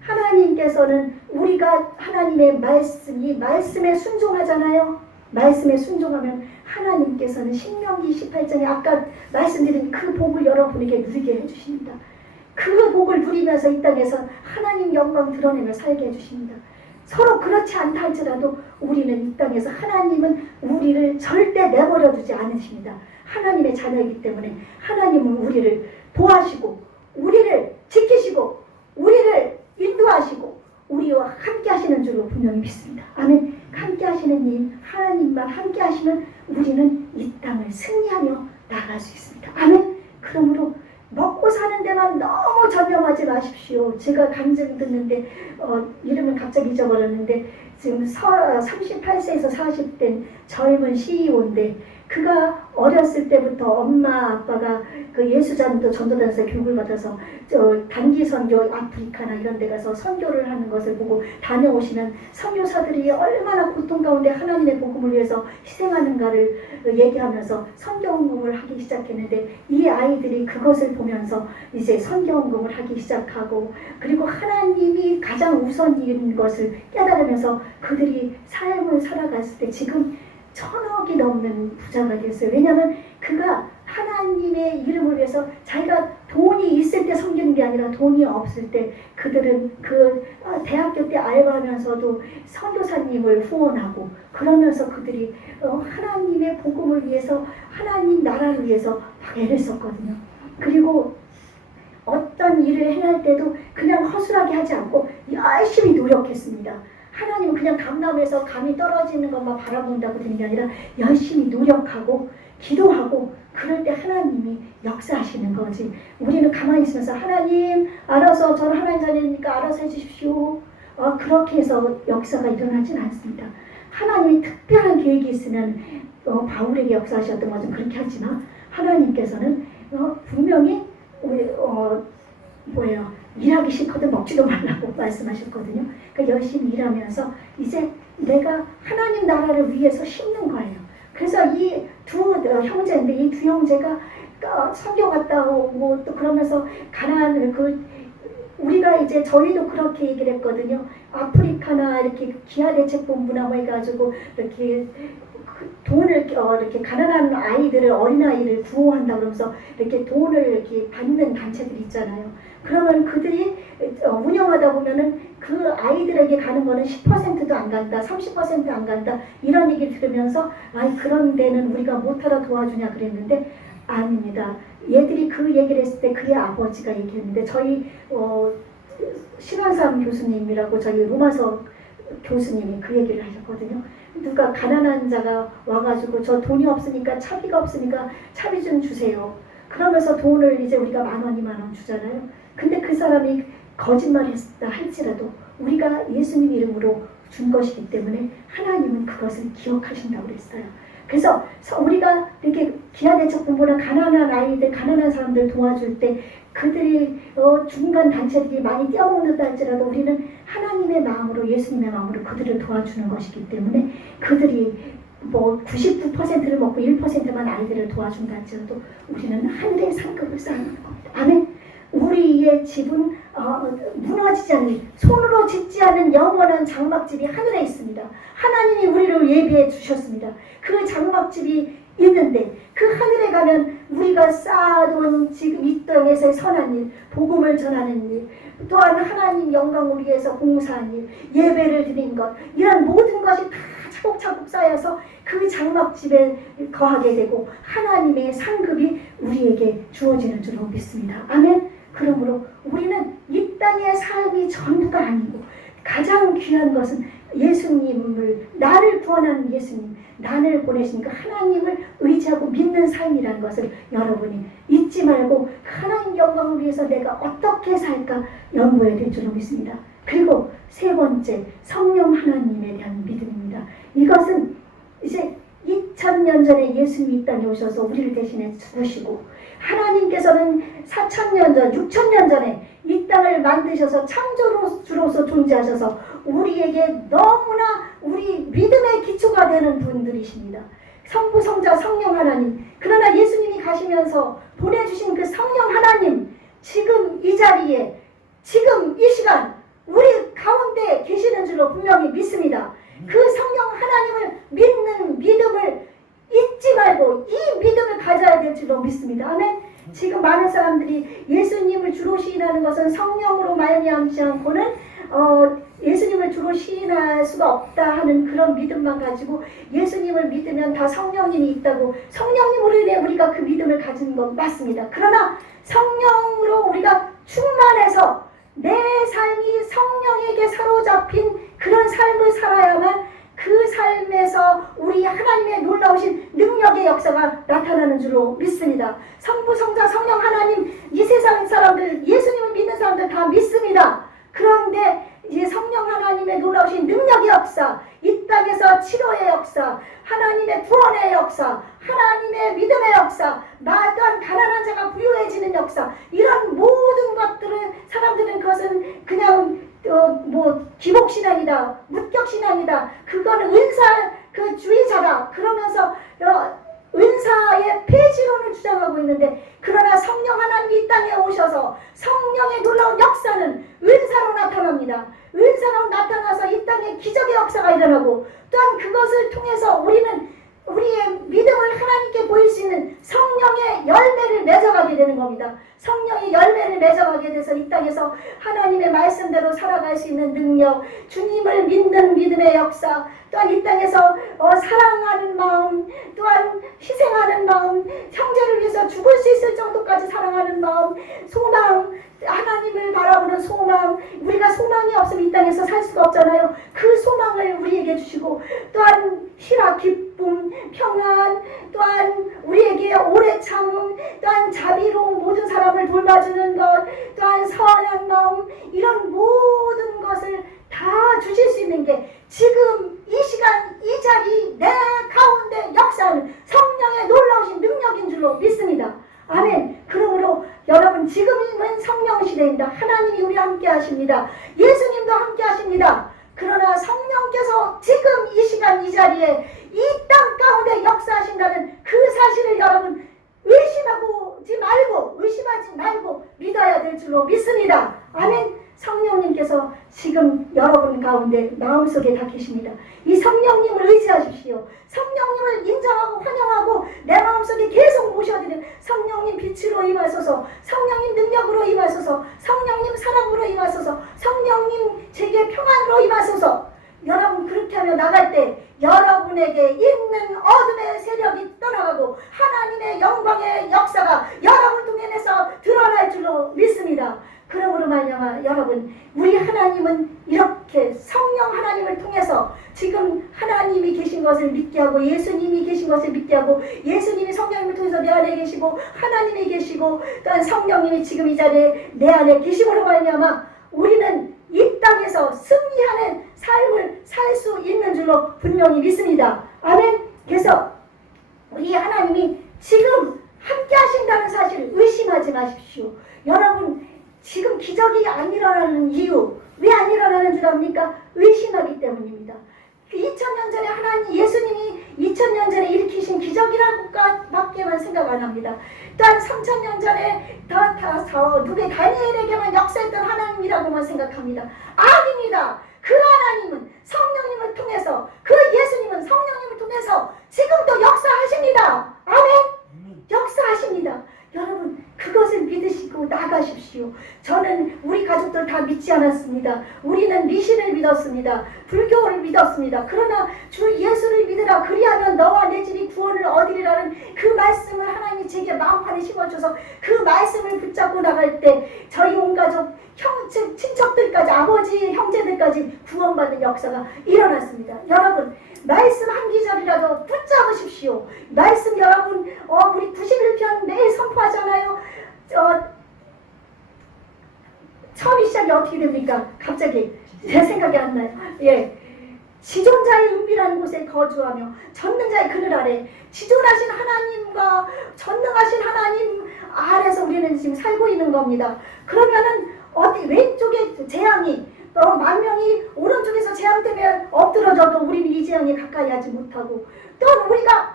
하나님께서는 우리가 하나님의 말씀에 순종하잖아요. 말씀에 순종하면 하나님께서는 신명기 28장에 아까 말씀드린 그 복을 여러분에게 누리게 해주십니다. 그 복을 누리면서 이 땅에서 하나님 영광 드러내며 살게 해주십니다. 서로 그렇지 않다 할지라도 우리는 이 땅에서 하나님은 우리를 절대 내버려 두지 않으십니다. 하나님의 자녀이기 때문에 하나님은 우리를 도와주시고 우리를 지키시고 우리를 인도하시고 우리와 함께 하시는 줄로 분명히 믿습니다. 아멘. 함께 하시는 님, 하나님만 함께 하시면 우리는 이 땅을 승리하며 나갈 수 있습니다. 아멘. 그러므로 먹고 사는 데만 너무 전념하지 마십시오. 제가 간증 듣는데 이름을 갑자기 잊어버렸는데 지금 38세에서 40된 젊은 CEO인데 그가 어렸을 때부터 엄마 아빠가 그 예수전도 전도단에서 교육을 받아서 단기 선교 아프리카나 이런 데 가서 선교를 하는 것을 보고 다녀오시면 선교사들이 얼마나 고통 가운데 하나님의 복음을 위해서 희생하는가를 얘기하면서 선교운동을 하기 시작했는데 이 아이들이 그것을 보면서 이제 선교운동을 하기 시작하고 그리고 하나님이 가장 우선인 것을 깨달으면서 그들이 삶을 살아갔을 때 지금 1000억이 넘는 부자가 됐어요. 왜냐하면 그가 하나님의 이름을 위해서 자기가 돈이 있을 때 섬기는 게 아니라 돈이 없을 때 그들은 그 대학교 때 알바하면서도 선교사님을 후원하고 그러면서 그들이 하나님의 복음을 위해서 하나님 나라를 위해서 막 애를 썼거든요. 그리고 어떤 일을 행할 때도 그냥 허술하게 하지 않고 열심히 노력했습니다. 하나님은 그냥 감남에서 감이 떨어지는 것만 바라본다고 되는 게 아니라 열심히 노력하고 기도하고 그럴 때 하나님이 역사하시는 거지. 우리는 가만히 있으면서 하나님 알아서 저는 하나님 자녀니까 알아서 해주십시오. 그렇게 해서 역사가 일어나진 않습니다. 하나님이 특별한 계획이 있으면 바울에게 역사하셨던 것은 그렇게 하지만 하나님께서는 분명히 일하기 싫거든 먹지도 말라고 말씀하셨거든요. 그러니까 열심히 일하면서 이제 내가 하나님 나라를 위해서 심는 거예요. 그래서 이 두 형제인데 이 두 형제가 선교 갔다 오고 또 그러면서 가나안을 우리가 이제 저희도 그렇게 얘기를 했거든요. 아프리카나 이렇게 기아대책본부나 뭐 해가지고 이렇게 돈을 이렇게 가난한 아이들을 어린아이를 구호한다 그러면서 이렇게 돈을 이렇게 받는 단체들이 있잖아요. 그러면 그들이 운영하다 보면은 그 아이들에게 가는 거는 10%도 안 간다, 30% 안 간다 이런 얘기를 들으면서 그런 데는 우리가 못하러 도와주냐 그랬는데 아닙니다. 얘들이 그 얘기를 했을 때 그의 아버지가 얘기했는데 저희 신원삼 교수님이라고 저희 로마서 교수님이 그 얘기를 하셨거든요. 누가 가난한 자가 와가지고 저 돈이 없으니까 차비가 없으니까 차비 좀 주세요. 그러면서 돈을 이제 우리가 10,000원, 20,000원 주잖아요. 근데 그 사람이 거짓말했다 할지라도 우리가 예수님 이름으로 준 것이기 때문에 하나님은 그것을 기억하신다고 그랬어요. 그래서 우리가 이렇게 기아대책본부나 가난한 아이들, 가난한 사람들 도와줄 때 그들이 중간 단체들이 많이 뛰어먹는다 할지라도 우리는 하나님의 마음으로 예수님의 마음으로 그들을 도와주는 것이기 때문에 그들이 99%를 먹고 1%만 아이들을 도와준다 할지라도 우리는 하늘의 상급을 쌓는 겁니다. 아멘. 우리 우리의 집은 무너지지 않는, 손으로 짓지 않은 영원한 장막집이 하늘에 있습니다. 하나님이 우리를 예비해 주셨습니다. 그 장막집이 있는데 그 하늘에 가면 우리가 쌓아둔 지금 이 땅에서의 선한 일, 복음을 전하는 일, 또한 하나님 영광을 위해서 봉사한 일, 예배를 드린 것, 이런 모든 것이 다 차곡차곡 쌓여서 그 장막집에 거하게 되고 하나님의 상급이 우리에게 주어지는 줄로 믿습니다. 아멘. 그러므로 우리는 이 땅의 삶이 전부가 아니고 가장 귀한 것은 예수님을, 나를 구원하는 예수님, 나를 보내신 그 하나님을 의지하고 믿는 삶이라는 것을 여러분이 잊지 말고 하나님 영광을 위해서 내가 어떻게 살까 연구해야 될 줄로 믿습니다. 그리고 세 번째, 성령 하나님에 대한 믿음입니다. 이것은 이제 2000년 전에 예수님이 이 땅에 오셔서 우리를 대신해 죽으시고 하나님께서는 4000년 전, 6000년 전에 이 땅을 만드셔서 창조주로서 존재하셔서 우리에게 너무나 우리 믿음의 기초가 되는 분들이십니다. 성부, 성자, 성령 하나님. 그러나 예수님이 가시면서 보내주신 그 성령 하나님, 지금 이 자리에, 지금 이 시간 우리 가운데 계시는 줄로 분명히 믿습니다. 그 성령 하나님을 믿는 믿음을 잊지 말고 이 믿음을 가져야 될 줄로 믿습니다. 아멘. 지금 많은 사람들이 예수님을 주로 시인하는 것은 성령으로 말미암지 않고는 예수님을 주로 시인할 수가 없다 하는 그런 믿음만 가지고 예수님을 믿으면 다 성령님이 있다고, 성령님으로 인해 우리가 그 믿음을 가진 건 맞습니다. 그러나 성령으로 우리가 충만해서 내 삶이 성령에게 사로잡힌 그런 삶을 살아야만 그 삶에서 우리 하나님의 놀라우신 능력의 역사가 나타나는 줄로 믿습니다. 성부, 성자, 성령 하나님, 이 세상 사람들, 예수님을 믿는 사람들 다 믿습니다. 그런데 이제 성령 하나님의 놀라우신 능력의 역사, 이 땅에서 치료의 역사, 하나님의 구원의 역사, 하나님의 믿음의 역사, 또한 가난한 자가 부유해지는 역사, 이런 모든 것들을 사람들은 그것은 그냥 기복신앙이다, 묻격신앙이다, 그거는 은사 그 주의자다 그러면서 은사의 폐지론을 주장하고 있는데, 그러나 성령 하나님이 이 땅에 오셔서 성령의 놀라운 역사는 은사로 나타납니다. 은사로 나타나서 이 땅에 기적의 역사가 일어나고, 또한 그것을 통해서 우리는 우리의 믿음을 하나님께 보일 수 있는 성령의 열매를 맺어가게 되는 겁니다. 성령의 열매를 맺어가게 돼서 이 땅에서 하나님의 말씀대로 살아갈 수 있는 능력, 주님을 믿는 믿음의 역사, 또한 이 땅에서 사랑하는 마음, 또한 희생하는 마음, 형제를 위해서 죽을 수 있을 정도까지 사랑하는 마음, 소망, 하나님을 바라보는 소망, 우리가 소망이 없으면 이 땅에서 살 수가 없잖아요. 그 소망을 우리에게 주시고, 또한 희락, 기쁨, 평안, 또한 우리에게 오래 참음, 또한 자비로운 모든 사람을 돌봐주는 것, 또한 선한 마음, 이런 모든 것을 다 주실 수 있는 게 지금 이 시간 이 자리 내 가운데 역사하는 성령의 놀라우신 능력인 줄로 믿습니다. 아멘. 그러므로 여러분, 지금은 성령 시대입니다. 하나님이 우리와 함께 하십니다. 예수님도 함께 하십니다. 그러나 성령께서 지금 이 시간 이 자리에 이 땅 가운데 역사하신다는 그 사실을 여러분 의심하지 말고 믿어야 될 줄로 믿습니다. 아멘. 성령님께서 지금 여러분 가운데 마음속에 다 계십니다. 이 성령님을 의지하십시오. 성령님을 인정하고 환영하고 내 마음속에 계속 모셔드리는 성령님 빛으로 임하소서, 성령님 능력으로 임하소서, 성령님 사랑으로 임하소서, 성령님 제게 평안으로 임하소서. 여러분 그렇게 하며 나갈 때 여러분에게 있는 어둠의 세력이 떠나가고 하나님의 영광의 역사가 여러분 통해서 드러날 줄로 믿습니다. 그러므로 말미암아 여러분, 우리 하나님은 이렇게 성령 하나님을 통해서 지금 하나님이 계신 것을 믿게 하고 예수님이 계신 것을 믿게 하고 예수님이 성령님을 통해서 내 안에 계시고 하나님이 계시고 또한 성령님이 지금 이 자리에 내 안에 계심으로 말미암아 우리는 이 땅에서 승리하는 삶을 살 수 있는 줄로 분명히 믿습니다. 아멘. 그래서 우리 하나님이 지금 함께 하신다는 사실을 의심하지 마십시오. 여러분, 지금 기적이 안 일어나는 이유, 왜 안 일어나는 줄 압니까? 의심하기 때문입니다. 2000년 전에 하나님, 예수님이 2000년 전에 일으키신 기적이라고밖에만 생각 안 합니다. 또한 3000년 전에 누구의 다니엘에게만 역사했던 하나님이라고만 생각합니다. 아닙니다. 그 하나님은 성령님을 통해서, 그 예수님은 성령님을 통해서 지금도 역사하십니다. 아멘. 역사하십니다. 여러분, 그것을 믿으시고 나가십시오. 저는 우리 가족들 다 믿지 않았습니다. 우리는 미신을 믿었습니다. 불교를 믿었습니다. 그러나 주 예수를 믿으라, 그리하면 너와 내 집이 구원을 얻으리라는 그 말씀을 하나님이 제게 마음판에 심어줘서 그 말씀을 붙잡고 나갈 때 저희 온 가족, 친척들까지, 아버지, 형제들까지 구원받는 역사가 일어났습니다. 여러분, 말씀 한 기절이라도 붙잡으십시오. 말씀 여러분, 우리 91편 매일 선포하잖아요. 처음 시작이 어떻게 됩니까? 갑자기 제 생각이 안 나요. 예, 지존자의 은밀한 곳에 거주하며 전능자의 그늘 아래, 지존하신 하나님과 전능하신 하나님 아래서 우리는 지금 살고 있는 겁니다. 그러면은 왼쪽에 재앙이, 만 명이 오른쪽에서 재앙 때문에 엎드러져도 우리는 이 재앙에 가까이 하지 못하고, 또 우리가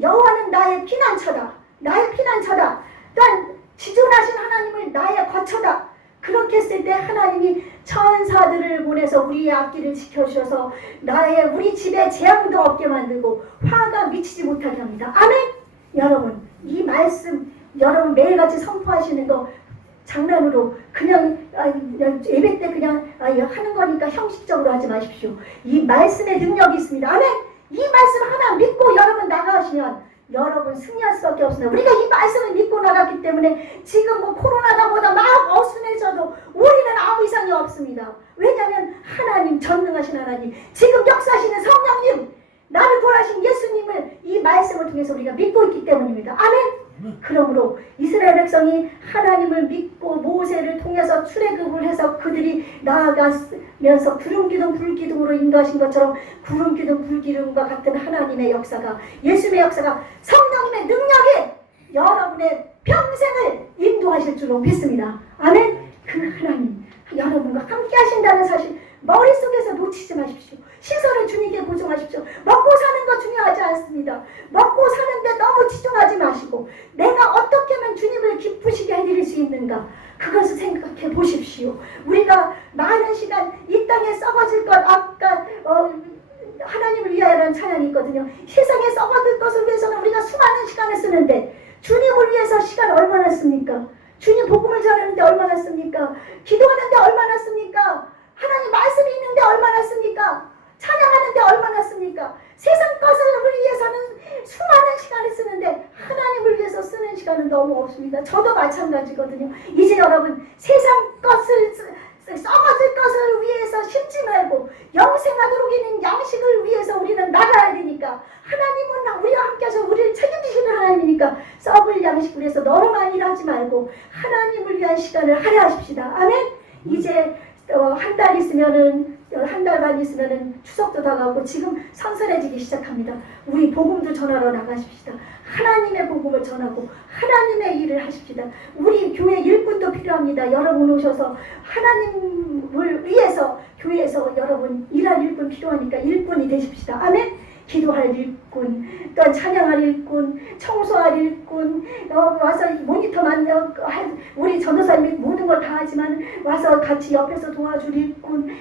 여호와는 나의 피난처다, 나의 피난처다, 또한 지존하신 하나님을 나의 거처다. 그렇게 했을 때 하나님이 천사들을 보내서 우리의 앞길을 지켜주셔서 우리 집에 재앙도 없게 만들고 화가 미치지 못하게 합니다. 아멘. 여러분, 이 말씀 여러분 매일같이 선포하시는 거 장난으로 그냥 예배 때 그냥 하는 거니까 형식적으로 하지 마십시오. 이 말씀의 능력이 있습니다. 아멘. 이 말씀 하나 믿고 여러분 나가시면 여러분 승리할 수밖에 없습니다. 우리가 이 말씀을 믿고 나갔기 때문에 지금 코로나가 보다 막 어순해져도 우리는 아무 이상이 없습니다. 왜냐하면 하나님, 전능하신 하나님, 지금 역사하시는 성령님, 나를 구원하신 예수님을 이 말씀을 통해서 우리가 믿고 있기 때문입니다. 아멘. 그러므로 이스라엘 백성이 하나님을 믿고 모세를 통해서 출애굽을 해서 그들이 나아가면서 구름기둥 불기둥으로 인도하신 것처럼 구름기둥 불기둥과 같은 하나님의 역사가, 예수님의 역사가, 성령님의 능력이 여러분의 평생을 인도하실 줄로 믿습니다. 아멘. 그 하나님 여러분과 함께 하신다는 사실 머릿속에서 놓치지 마십시오. 시선을 주님께 고정하십시오. 먹고 사는 거 중요하지 않습니다. 먹고 사는데 너무 치중하지 마시고 내가 어떻게 하면 주님을 기쁘시게 해드릴 수 있는가, 그것을 생각해 보십시오. 우리가 많은 시간 이 땅에 썩어질 것, 아까 하나님을 위하여라는 찬양이 있거든요. 세상에 썩어질 것을 위해서는 우리가 수많은 시간을 쓰는데 주님을 위해서 시간 얼마나 씁니까? 주님 복음을 전하는데 얼마나 씁니까? 기도하는데 얼마나 씁니까? 하나님 말씀이 있는데 얼마나 씁니까? 찬양하는데 얼마나 씁니까? 세상 것을 위해서는 수많은 시간을 쓰는데 하나님을 위해서 쓰는 시간은 너무 없습니다. 저도 마찬가지거든요. 이제 여러분 세상 것을, 썩어질 것을 위해서 심지 말고 영생하도록 있는 양식을 위해서 우리는 나가야 되니까, 하나님은 우리와 함께해서 우리를 책임지시는 하나님이니까 썩을 양식을 위해서 너무 많이 일하지 말고 하나님을 위한 시간을 할애하십시다. 아멘. 이제 한 달 있으면은, 한 달 반 있으면은 추석도 다가오고 지금 선선해지기 시작합니다. 우리 복음도 전하러 나가십시다. 하나님의 복음을 전하고 하나님의 일을 하십시다. 우리 교회 일꾼도 필요합니다. 여러분 오셔서 하나님을 위해서 교회에서 여러분 일할 일꾼 필요하니까 일꾼이 되십시다. 아멘. 기도할 일꾼, 또 찬양할 일꾼, 청소할 일꾼, 와서 모니터만 우리 전도사님이 모든 걸 다 하지만 와서 같이 옆에서 도와줄 일꾼,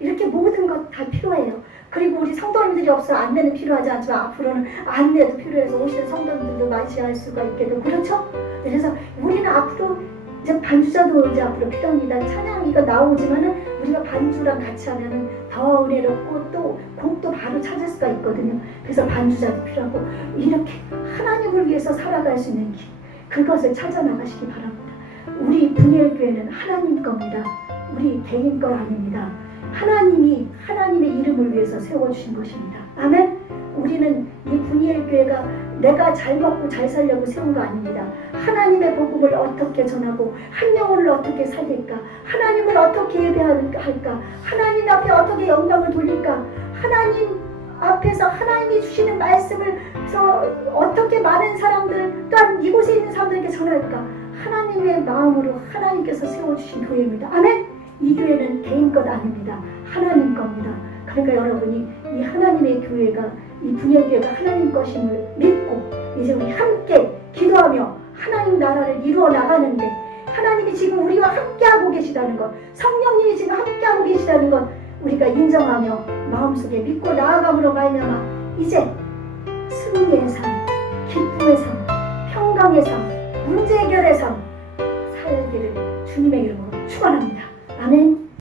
이렇게 모든 것 다 필요해요. 그리고 우리 성도님들이 없어 안내는 필요하지 않지만 앞으로는 안내도 필요해서 오시는 성도님들도 맞이할 수가 있게 되고, 그렇죠? 그래서 우리는 앞으로 이제 반주자도 이제 앞으로 필요합니다. 찬양이가 나오지만은 우리가 반주랑 같이 하면은 더 은혜롭고 또 곡도 바로 찾을 수가 있거든요. 그래서 반주자도 필요하고 이렇게 하나님을 위해서 살아갈 수 있는 길, 그것을 찾아 나가시기 바랍니다. 우리 분열교회는 하나님 겁니다. 우리 개인 거 아닙니다. 하나님이 하나님의 이름을 위해서 세워주신 것입니다. 아멘. 우리는 이 분이엘교회가 내가 잘 먹고 잘 살려고 세운 거 아닙니다. 하나님의 복음을 어떻게 전하고 한 영혼을 어떻게 살릴까, 하나님을 어떻게 예배할까, 하나님 앞에 어떻게 영광을 돌릴까, 하나님 앞에서 하나님이 주시는 말씀을 어떻게 많은 사람들, 또한 이곳에 있는 사람들에게 전할까, 하나님의 마음으로 하나님께서 세워주신 교회입니다. 아멘. 이 교회는 개인 것 아닙니다. 하나님 겁니다. 그러니까 여러분이 이 하나님의 교회가, 이 분열교회가 하나님 것임을 믿고 이제 우리 함께 기도하며 하나님 나라를 이루어 나가는데 하나님이 지금 우리와 함께하고 계시다는 것, 성령님이 지금 함께하고 계시다는 것 우리가 인정하며 마음속에 믿고 나아감으로 말미암아 이제 승리의 삶, 기쁨의 삶, 평강의 삶, 문제 해결의 삶 살기를 주님의 이름으로 축원합니다. 아멘.